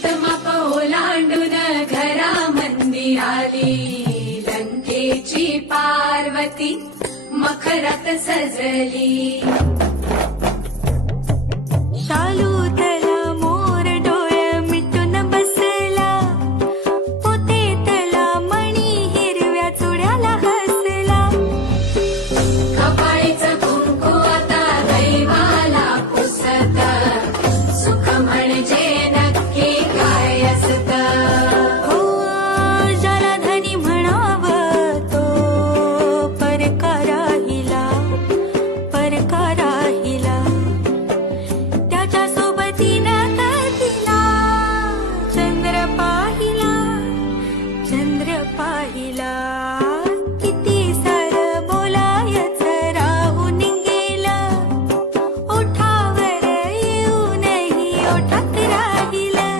शीतमाप ओलांडून घरा मंदी आली, लंकेची पार्वती मखरात सजली. शालू तला मोर डोळे मिटून बसला, पोतेतला मणी हिरव्या चुड्याला हसला. कपाळीचं कुंकू आता दैवाला पुसत, सुख म्हणजे नक्की काय असत. हो ज्याला धनी म्हणावं तो परका राहिला, परका राहिला. त्याच्या सोबतीनं तिला चंद्र पाहिला, चंद्र पाहिला. किती सारं बोलायचं राहून गेलं, ओठावर येऊनही ओठात राहिलं.